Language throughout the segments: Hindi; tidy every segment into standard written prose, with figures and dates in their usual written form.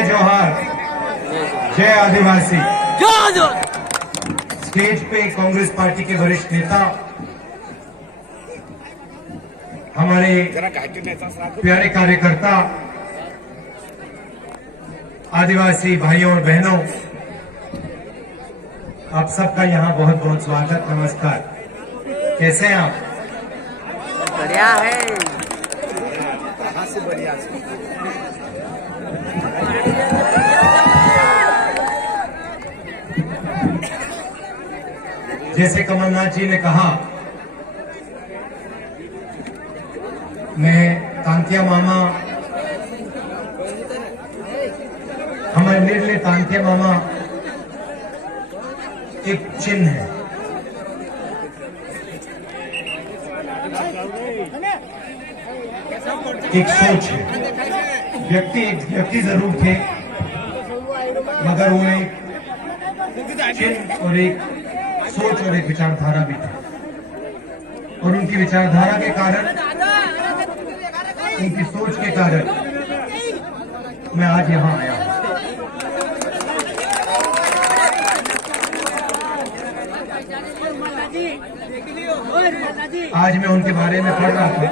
जय जोहार, जय आदिवासी। स्टेज पे कांग्रेस पार्टी के वरिष्ठ नेता, हमारे प्यारे कार्यकर्ता, आदिवासी भाइयों और बहनों, आप सबका यहाँ बहुत बहुत स्वागत, नमस्कार। कैसे हैं आप? बढ़िया है। कहाँ से बढ़िया से? जैसे कमलनाथ जी ने कहा, मैं तांतिया मामा, हमारे निर्ले तांतिया मामा एक चिन्ह है, एक सोच है। एक व्यक्ति जरूर थे, मगर वो एक चिन्ह और एक सोच और एक विचारधारा भी थी। और उनकी विचारधारा के कारण, उनकी सोच के कारण मैं आज यहां आया हूं। आज मैं उनके बारे में पढ़ रहा था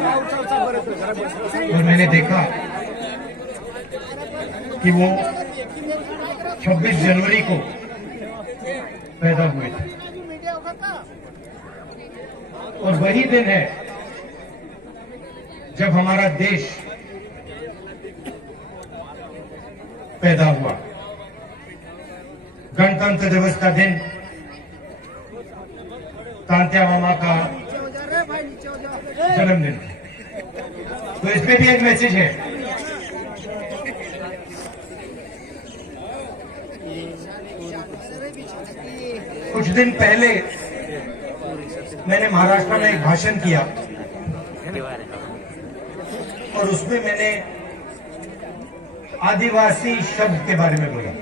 और मैंने देखा कि वो 26 जनवरी को पैदा हुए थे और वही दिन है जब हमारा देश पैदा हुआ। गणतंत्र दिवस का दिन तांतिया मामा का जन्मदिन है, तो इसमें भी एक मैसेज है। कुछ दिन पहले मैंने महाराष्ट्र में एक भाषण किया और उसमें मैंने आदिवासी शब्द के बारे में बोला।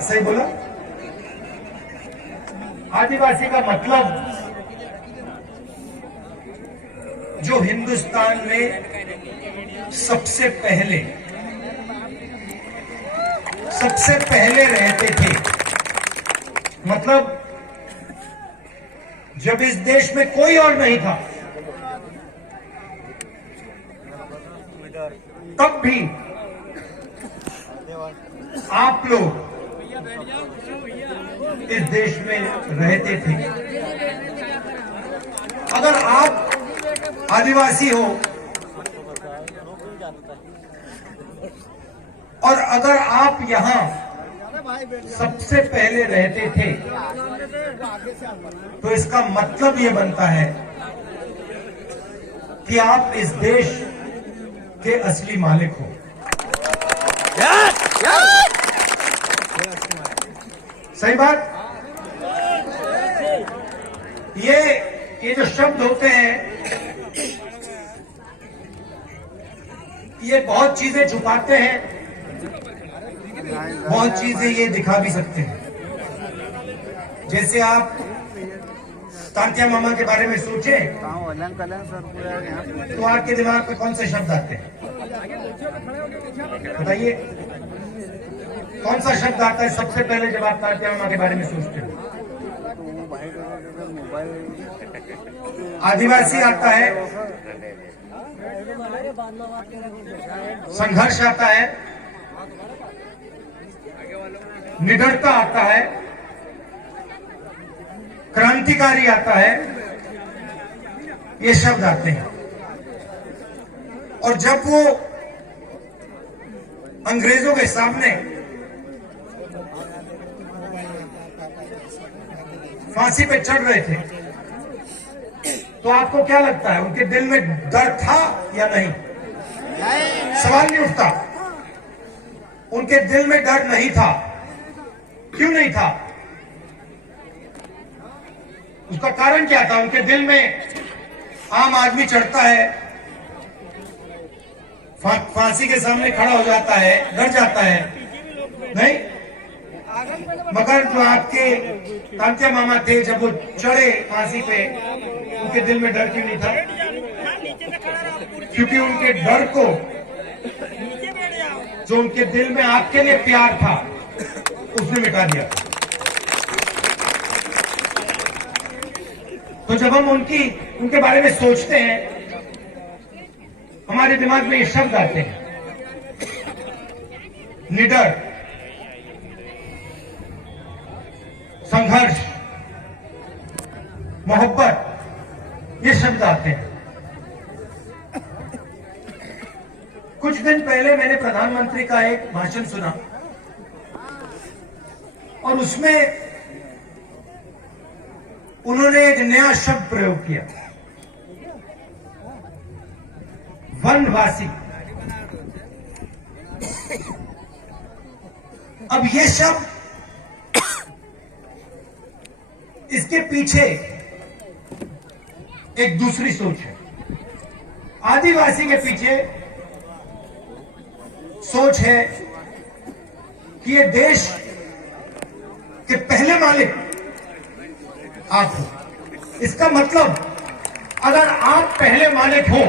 सही बोला? आदिवासी का मतलब जो हिंदुस्तान में सबसे पहले रहते थे। मतलब जब इस देश में कोई और नहीं था, तब भी आप लोग इस देश में रहते थे। अगर आप आदिवासी हो और अगर आप यहां सबसे पहले रहते थे, तो इसका मतलब ये बनता है कि आप इस देश के असली मालिक हो। सही बात? ये जो शब्द होते हैं, ये बहुत चीजें छुपाते हैं, बहुत चीजें ये दिखा भी सकते हैं। जैसे आप तांतिया मामा के बारे में सोचे तो आपके दिमाग में कौन से शब्द आते हैं? बताइए, कौन सा शब्द आता है सबसे पहले जब आप तांतिया मामा के बारे में सोचते हो? आदिवासी आता है, संघर्ष आता है, निडरता आता है, क्रांतिकारी आता है, ये शब्द आते हैं। और जब वो अंग्रेजों के सामने फांसी पे चढ़ रहे थे, तो आपको क्या लगता है, उनके दिल में डर था या नहीं? सवाल नहीं उठता। उनके दिल में डर नहीं था। क्यों नहीं था? उसका कारण क्या था? उनके दिल में आम आदमी चढ़ता है, फांसी के सामने खड़ा हो जाता है, डर जाता है, नहीं? मगर जो आपके तांतिया मामा थे, जब वो चढ़े फांसी पे, उनके दिल में डर क्यों नहीं था? क्योंकि उनके डर को, जो उनके दिल में आपके लिए प्यार था, उसने मिटा दिया। तो जब हम उनके बारे में सोचते हैं, हमारे दिमाग में ये शब्द आते हैं, निडर, संघर्ष, मोहब्बत, ये शब्द आते हैं। कुछ दिन पहले मैंने प्रधानमंत्री का एक भाषण सुना और उसमें उन्होंने एक नया शब्द प्रयोग किया, वनवासी। अब ये शब्द, इसके पीछे एक दूसरी सोच है। आदिवासी के पीछे सोच है कि ये देश के पहले मालिक आप हो। इसका मतलब, अगर आप पहले मालिक हो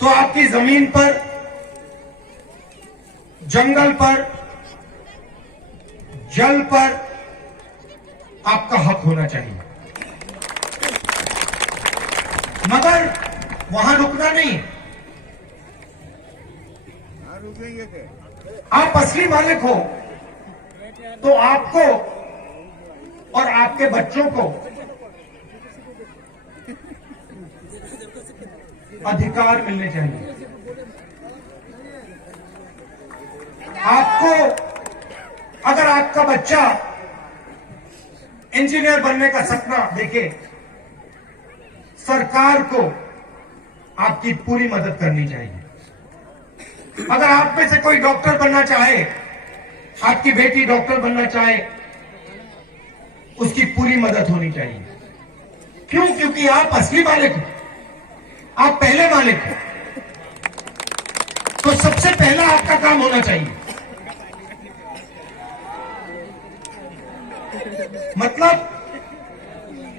तो आपकी जमीन पर, जंगल पर, जल पर आपका हक होना चाहिए। मगर वहां रुकना नहीं, आप असली मालिक हो तो आपको और आपके बच्चों को अधिकार मिलने चाहिए। आपको, अगर आपका बच्चा इंजीनियर बनने का सपना देखे, सरकार को आपकी पूरी मदद करनी चाहिए। अगर आप में से कोई डॉक्टर बनना चाहे, आपकी बेटी डॉक्टर बनना चाहे, उसकी पूरी मदद होनी चाहिए। क्यों? क्योंकि आप असली मालिक हो, आप पहले मालिक हो। तो सबसे पहला आपका काम होना चाहिए। मतलब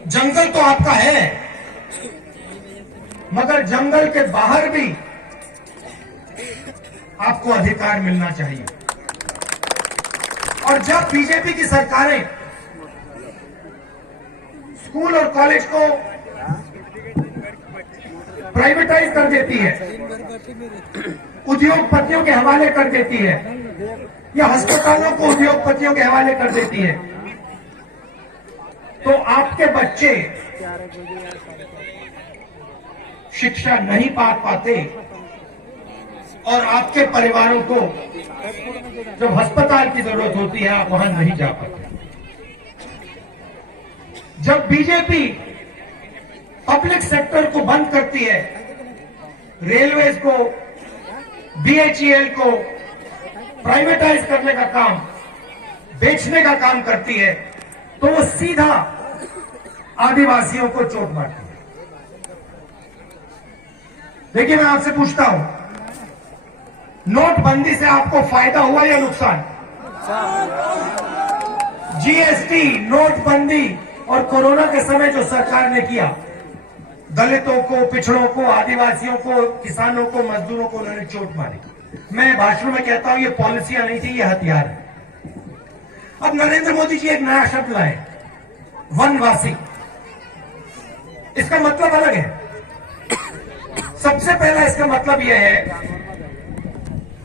जंगल तो आपका है, मगर जंगल के बाहर भी आपको अधिकार मिलना चाहिए। और जब बीजेपी की सरकारें स्कूल और कॉलेज को प्राइवेटाइज कर देती है, उद्योगपतियों के हवाले कर देती है, या अस्पतालों को उद्योगपतियों के हवाले कर देती है, तो आपके बच्चे शिक्षा नहीं पा पाते और आपके परिवारों को जब अस्पताल की जरूरत होती है, आप वहां नहीं जा पाते। जब बीजेपी पब्लिक सेक्टर को बंद करती है, रेलवेज को, बीएचईएल को प्राइवेटाइज करने का काम, बेचने का काम करती है, तो वो सीधा आदिवासियों को चोट मारती है। देखिए, मैं आपसे पूछता हूं, नोटबंदी से आपको फायदा हुआ या नुकसान? जीएसटी, नोटबंदी और कोरोना के समय जो सरकार ने किया, दलितों को, पिछड़ों को, आदिवासियों को, किसानों को, मजदूरों को उन्होंने चोट मारी। मैं भाषण में कहता हूं ये पॉलिसियां नहीं थी, ये हथियार है। अब नरेंद्र मोदी जी एक नया शब्द लाए, वनवासी। इसका मतलब अलग है। सबसे पहला इसका मतलब यह है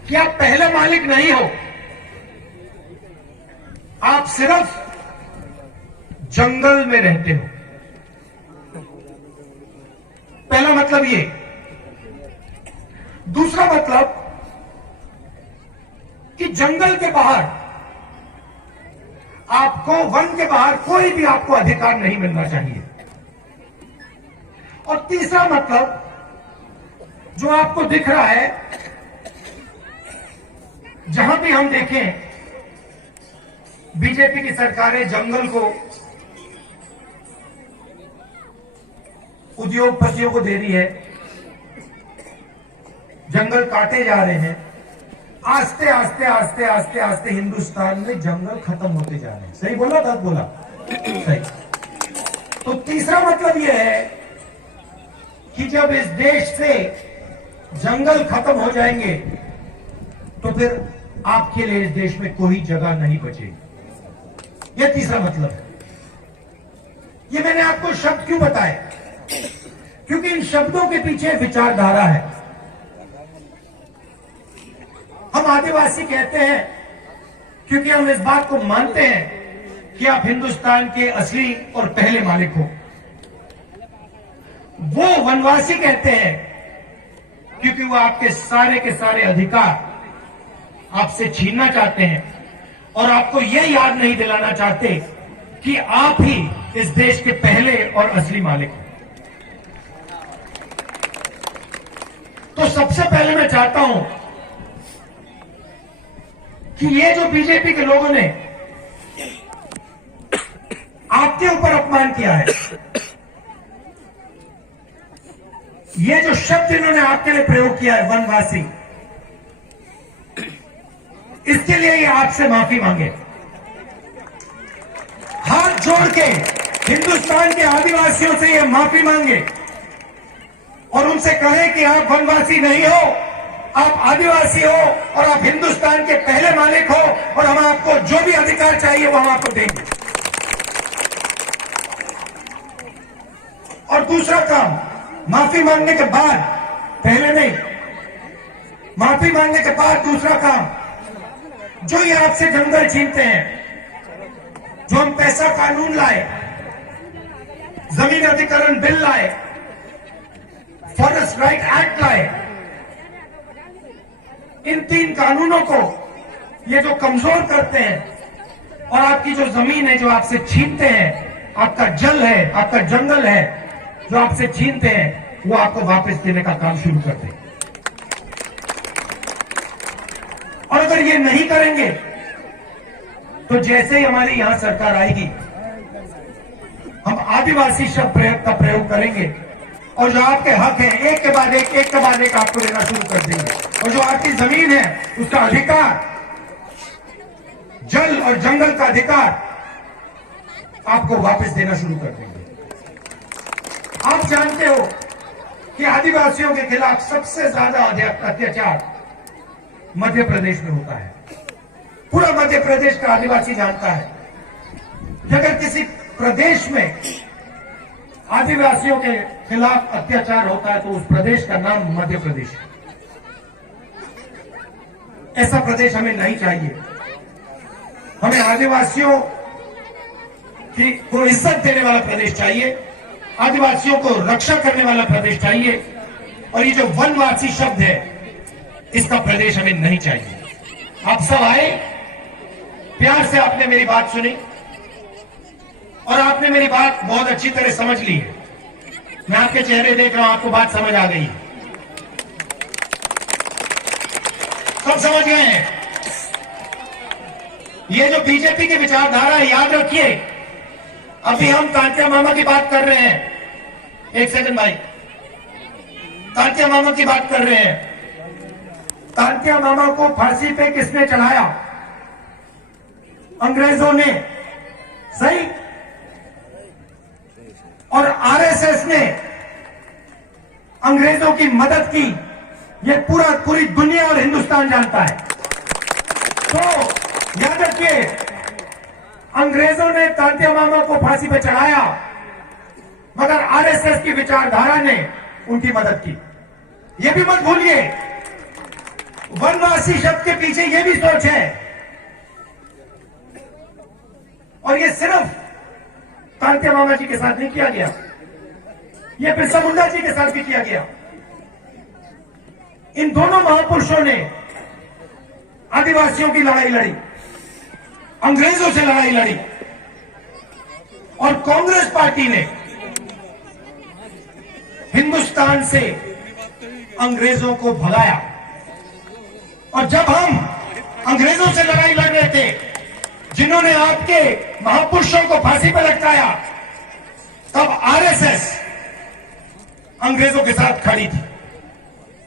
कि आप पहले मालिक नहीं हो, आप सिर्फ जंगल में रहते हो। पहला मतलब ये। दूसरा मतलब कि जंगल के बाहर आपको, वन के बाहर कोई भी आपको अधिकार नहीं मिलना चाहिए। और तीसरा मतलब जो आपको दिख रहा है, जहां भी हम देखें बीजेपी की सरकारें जंगल को उद्योगपतियों को दे रही है, जंगल काटे जा रहे हैं। आस्ते आस्ते आस्ते आस्ते आस्ते हिंदुस्तान में जंगल खत्म होते जा रहे हैं। सही बोला था? बोला सही। तो तीसरा मतलब यह है कि जब इस देश से जंगल खत्म हो जाएंगे तो फिर आपके लिए इस देश में कोई जगह नहीं बचेगी। यह तीसरा मतलब है। ये मैंने आपको शब्द क्यों बताए? क्योंकि इन शब्दों के पीछे विचारधारा है। हम आदिवासी कहते हैं क्योंकि हम इस बात को मानते हैं कि आप हिंदुस्तान के असली और पहले मालिक हो। वो वनवासी कहते हैं क्योंकि वो आपके सारे के सारे अधिकार आपसे छीनना चाहते हैं और आपको यह याद नहीं दिलाना चाहते कि आप ही इस देश के पहले और असली मालिक हो। तो सबसे पहले मैं चाहता हूं कि ये जो बीजेपी के लोगों ने आपके ऊपर अपमान किया है, ये जो शब्द इन्होंने आपके लिए प्रयोग किया है वनवासी, इसके लिए ये आपसे माफी मांगे। हाथ जोड़ के हिंदुस्तान के आदिवासियों से ये माफी मांगे और उनसे कहें कि आप वनवासी नहीं हो, आप आदिवासी हो और आप हिंदुस्तान के पहले मालिक हो और हम आपको जो भी अधिकार चाहिए वो हम आपको देंगे। और दूसरा काम, माफी मांगने के बाद, पहले नहीं, माफी मांगने के बाद दूसरा काम, जो ये आपसे जंगल छीनते हैं, जो हम पैसा कानून लाए, जमीन अधिग्रहण बिल लाए, फॉरेस्ट राइट एक्ट लाए, इन 3 कानूनों को ये जो कमजोर करते हैं और आपकी जो जमीन है जो आपसे छीनते हैं, आपका जल है, आपका जंगल है जो आपसे छीनते हैं, वो आपको वापस देने का काम शुरू कर दें। और अगर ये नहीं करेंगे तो जैसे ही हमारी यहां सरकार आएगी, हम आदिवासी शब्द का प्रयोग करेंगे और जो आपके हक है एक के बाद एक आपको देना शुरू कर देंगे। और जो आपकी जमीन है उसका अधिकार, जल और जंगल का अधिकार आपको वापस देना शुरू कर देंगे। आप जानते हो कि आदिवासियों के खिलाफ सबसे ज्यादा अत्याचार मध्य प्रदेश में होता है। पूरा मध्य प्रदेश का आदिवासी जानता है कि अगर किसी प्रदेश में आदिवासियों के खिलाफ अत्याचार होता है तो उस प्रदेश का नाम मध्य प्रदेश है। ऐसा प्रदेश हमें नहीं चाहिए। हमें आदिवासियों को इज्जत देने वाला प्रदेश चाहिए, आदिवासियों को रक्षा करने वाला प्रदेश चाहिए। और ये जो वनवासी शब्द है, इसका प्रदेश हमें नहीं चाहिए। आप सब आए, प्यार से आपने मेरी बात सुनी और आपने मेरी बात बहुत अच्छी तरह समझ ली है। मैं आपके चेहरे देख रहा हूं, आपको बात समझ आ गई है। सब समझ गए हैं। ये जो बीजेपी की विचारधारा है, याद रखिए, अभी हम तांत्या मामा की बात कर रहे हैं। एक सेकंड भाई, तांत्या मामा की बात कर रहे हैं। तांत्या मामा को फांसी पे किसने चढ़ाया? अंग्रेजों ने, सही? और आरएसएस ने अंग्रेजों की मदद की, ये पूरी दुनिया और हिंदुस्तान जानता है। तो याद रखिए, अंग्रेजों ने तांत्या मामा को फांसी पे चढ़ाया, मगर आरएसएस की विचारधारा ने उनकी मदद की। यह भी मत भूलिए, वनवासी शब्द के पीछे यह भी सोच है। और यह सिर्फ तांत्या मामा जी के साथ नहीं किया गया, यह बिरसा मुंडा जी के साथ भी किया गया। इन दोनों महापुरुषों ने आदिवासियों की लड़ाई लड़ी, अंग्रेजों से लड़ाई लड़ी, और कांग्रेस पार्टी ने हिंदुस्तान से अंग्रेजों को भगाया। और जब हम अंग्रेजों से लड़ाई लड़ रहे थे, जिन्होंने आपके महापुरुषों को फांसी पर लटकाया, तब आरएसएस अंग्रेजों के साथ खड़ी थी।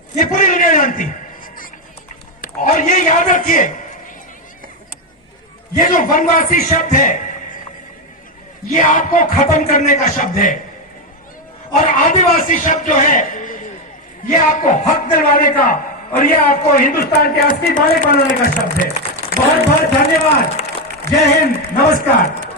ये पूरी दुनिया जानती। और ये याद रखिए, ये जो वनवासी शब्द है, ये आपको खत्म करने का शब्द है। और आदिवासी शब्द जो है ये आपको हक दिलवाने का और ये आपको हिंदुस्तान के असली मालिक बनाने का शब्द है। बहुत बहुत धन्यवाद। जय हिंद, नमस्कार।